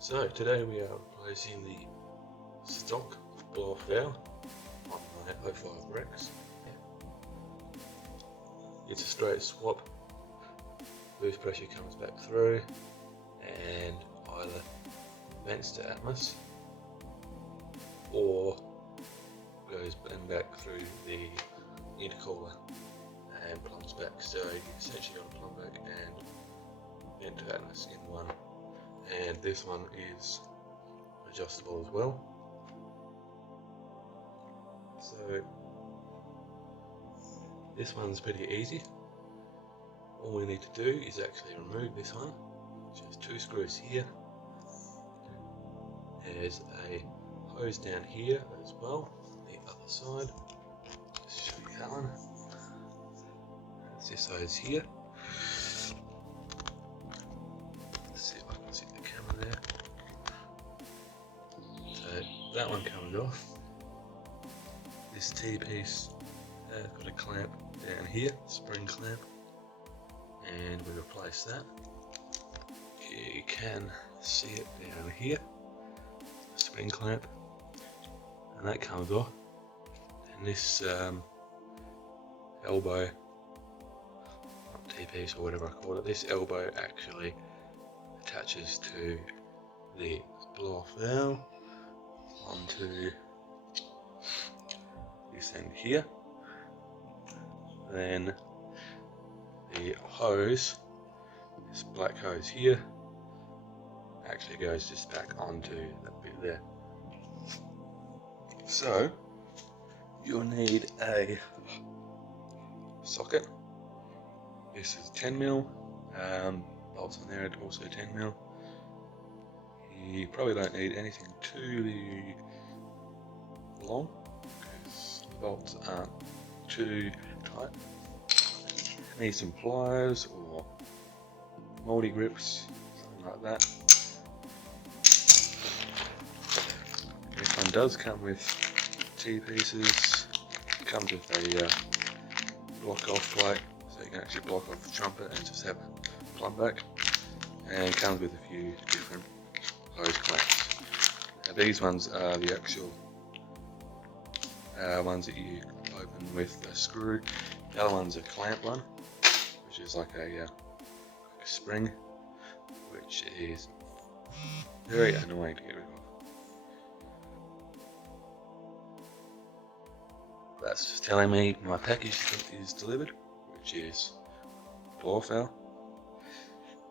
So today we are replacing the stock blow-off valve on my 05 Rex. It's a straight swap. Boost pressure comes back through and either vents to Atmos or goes back through the intercooler and plumps back. So you essentially got a plumb back and vent to Atmos in one. And this one is adjustable as well. So this one's pretty easy. All we need to do is actually remove this one. Just two screws here. There's a hose down here as well, the other side. Just show you that one. That's this hose here. That one comes off. This T-piece has got a clamp down here, spring clamp, and we replace that. You can see it down here, spring clamp, and that comes off. And this elbow, T-piece or whatever I call it, this elbow actually attaches to the blow-off valve onto this end here. Then the hose, this black hose here, actually goes just back onto that bit there. So you'll need a socket. This is 10mm, bolts on there are also 10mm. You probably don't need anything too long because the bolts aren't too tight. Need some pliers or multi grips, something like that. This one does come with T-pieces. It comes with a block off plate, so you can actually block off the trumpet and just have a plumb back. And comes with a few different hose clamps. Now these ones are the actual ones that you open with a screw. The other one's a clamp one, which is like a spring, which is very annoying to get rid of. That's just telling me my package is delivered, which is blow-off valve.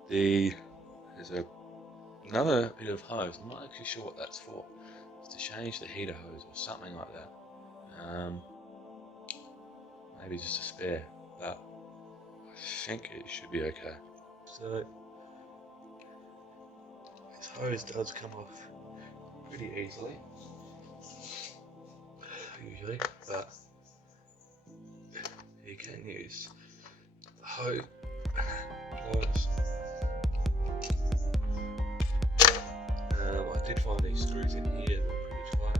There's another bit of hose. I'm not actually sure what that's for. It's to change the heater hose or something like that. Maybe just a spare, but I think it should be okay. So this hose does come off pretty easily, usually, but you can use the hose pliers. I did find these screws in here that were pretty tight.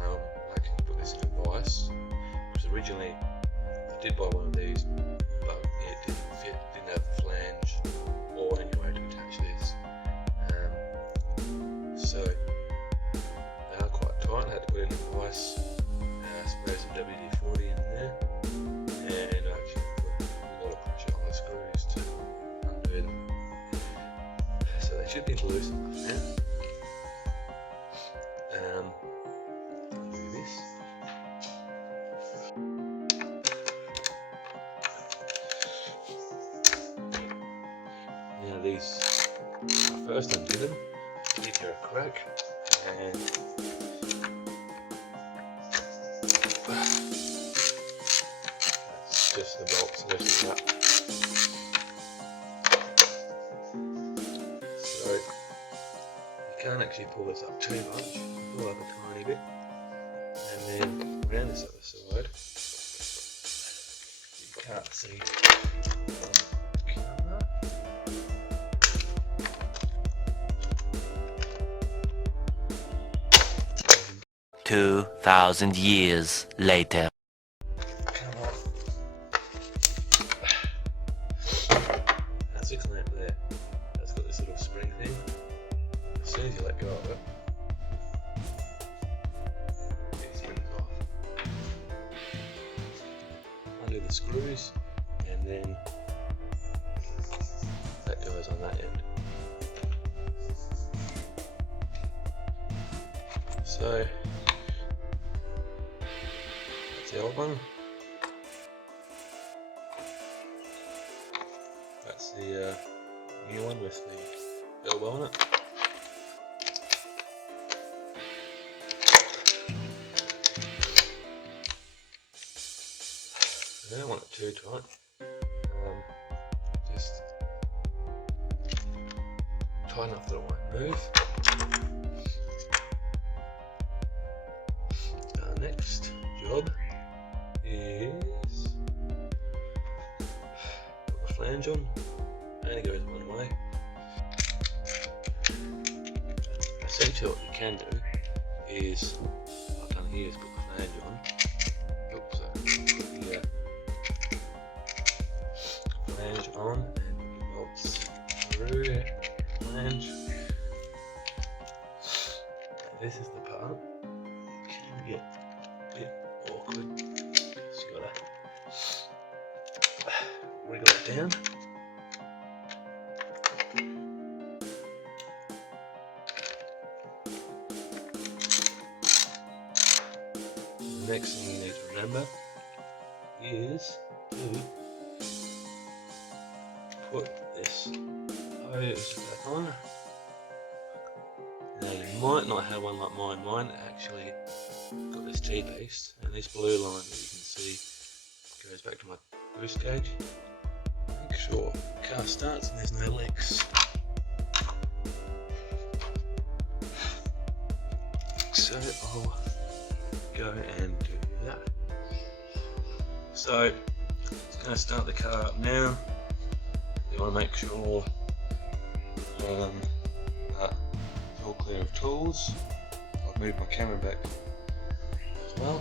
I actually put this in a vise, because originally I did buy one of these, but it didn't fit, didn't have the flange or anywhere to attach this. So they are quite tight. I had to put it in a vise, spray some WD-40 in there, and I actually put a lot of pressure on the screws to undo them. So they should be loose enough now. Do this. Now these, when I first undid them, I did hear a crack, and that's just the bolts lifting up. So you can't actually pull this up too much. Pull up a tiny bit, and then around this other side, you can't see on the camera. 2,000 years later. Come on. That's a clamp there. That's got this little spring thing. go of it. It springs off. Undo the screws, and then that goes on that end. So that's the old one. That's the new one with the elbow on it. I don't want it too tight. Just tight enough that it won't move. Our next job is put the flange on. Only goes one way. Essentially what you can do is, what I've done here is put the flange on. Oops, put the flange on and put the bolts through the flange. And this is the part that can get a bit awkward. Just gotta wriggle it down. The next thing you need to remember is to put this hose back on. Now you might not have one like mine. Mine actually got this T-piece, and this blue line that you can see goes back to my boost gauge. Make sure the car starts and there's no leaks. So I'll go and do that. So it's going to start the car up now. You want to make sure that it's all clear of tools. I've moved my camera back as well.